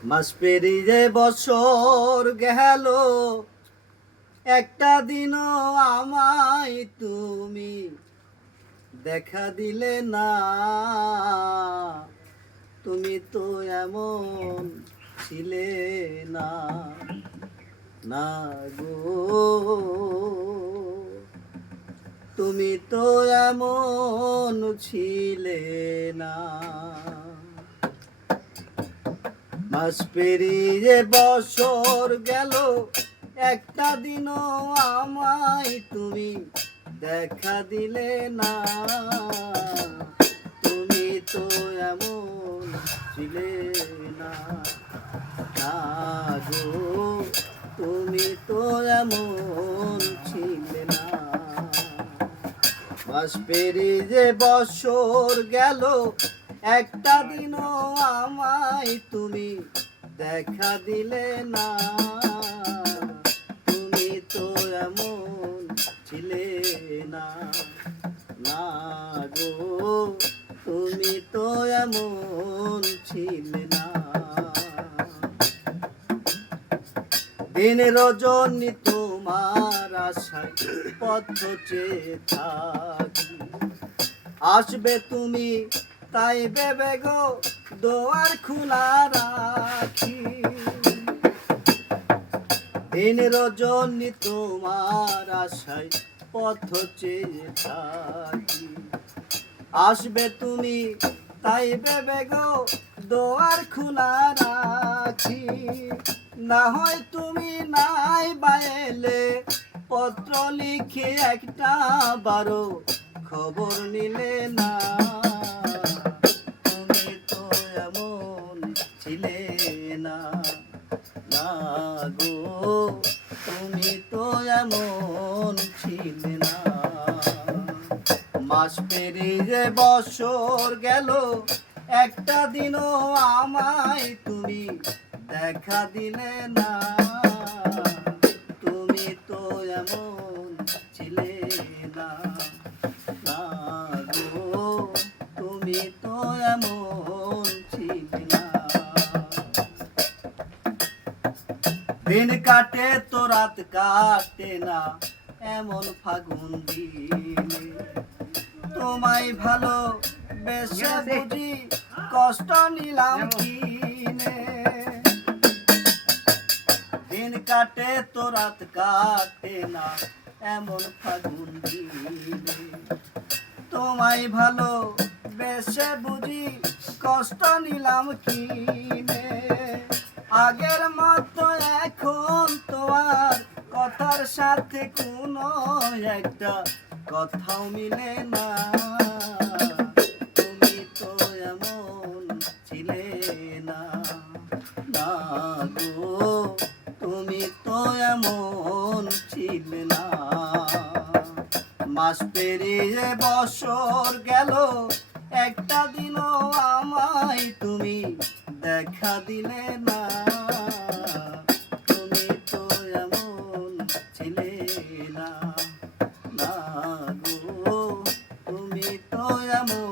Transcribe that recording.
মাস পেরিয়ে বছর গেল, একটা দিনও আমায় তুমি দেখা দিলে না। তুমি তো এমন ছিলে না, না গো। তুমি তো এমন ছিলে না। মাস পেরিয়ে বছর গেল, একটা দিনও আমায় তুমি দেখা দিলে না। তুমি তো এমন ছিলে না, না গো। তুমি তো এমন ছিলে না। মাস পেরিয়ে বছর গেল, একটা দিনও আমায় তুমি দেখা দিলে না। তুমি তো এমন ছিলে না, না গো। তুমি তো এমন ছিলে না। দিন রজনী তোমার আশায় পথ চেয়ে থাকি, আসবে তুমি তাই ভেবে গো দোয়ার খোলা রাখি। দিন রজনী তোমার আশায় পথ চেয়ে থাকি, আসবে তুমি তাই ভেবে গো দোয়ার খোলা রাখি। না হয় তুমি নাই বাইলে, পত্র লিখে একটা বারো খবর নিলে না। তুমি তো এমন ছিলে না, না গো। তুমি তো এমন ছিলে না। মাস পেরিয়ে বছর গেল, একটা দিনও আমায় তুমি দেখা দিলে না। তুমি তো এমন ছিলে না, না গো। তুমি তো এমন ছিলে না। দিন কাটে তো রাত কাটে না, এমন ফাগুন দিনে তোমায় ভালো বেশে বুঝি কষ্ট নিলাম কিনে। দিন কাটে তো রাত কাটে না, এমন ফাগুন দিনে তোমায় ভালো বেশে বুঝি কষ্ট নিলাম কিনে। আগের মতো এখন তো আর কথার সাথে কোনো একটা কথাও মিলে না। তুমি তো এমন ছিলে না, না গো। তুমি তো এমন ছিলে না। মাস পেরিয়ে বছর গেল, একটা দিনও আমায় তুমি দেখা দিলে না। তুমি তো এমন ছিলে না, না গো। তুমি তো এমন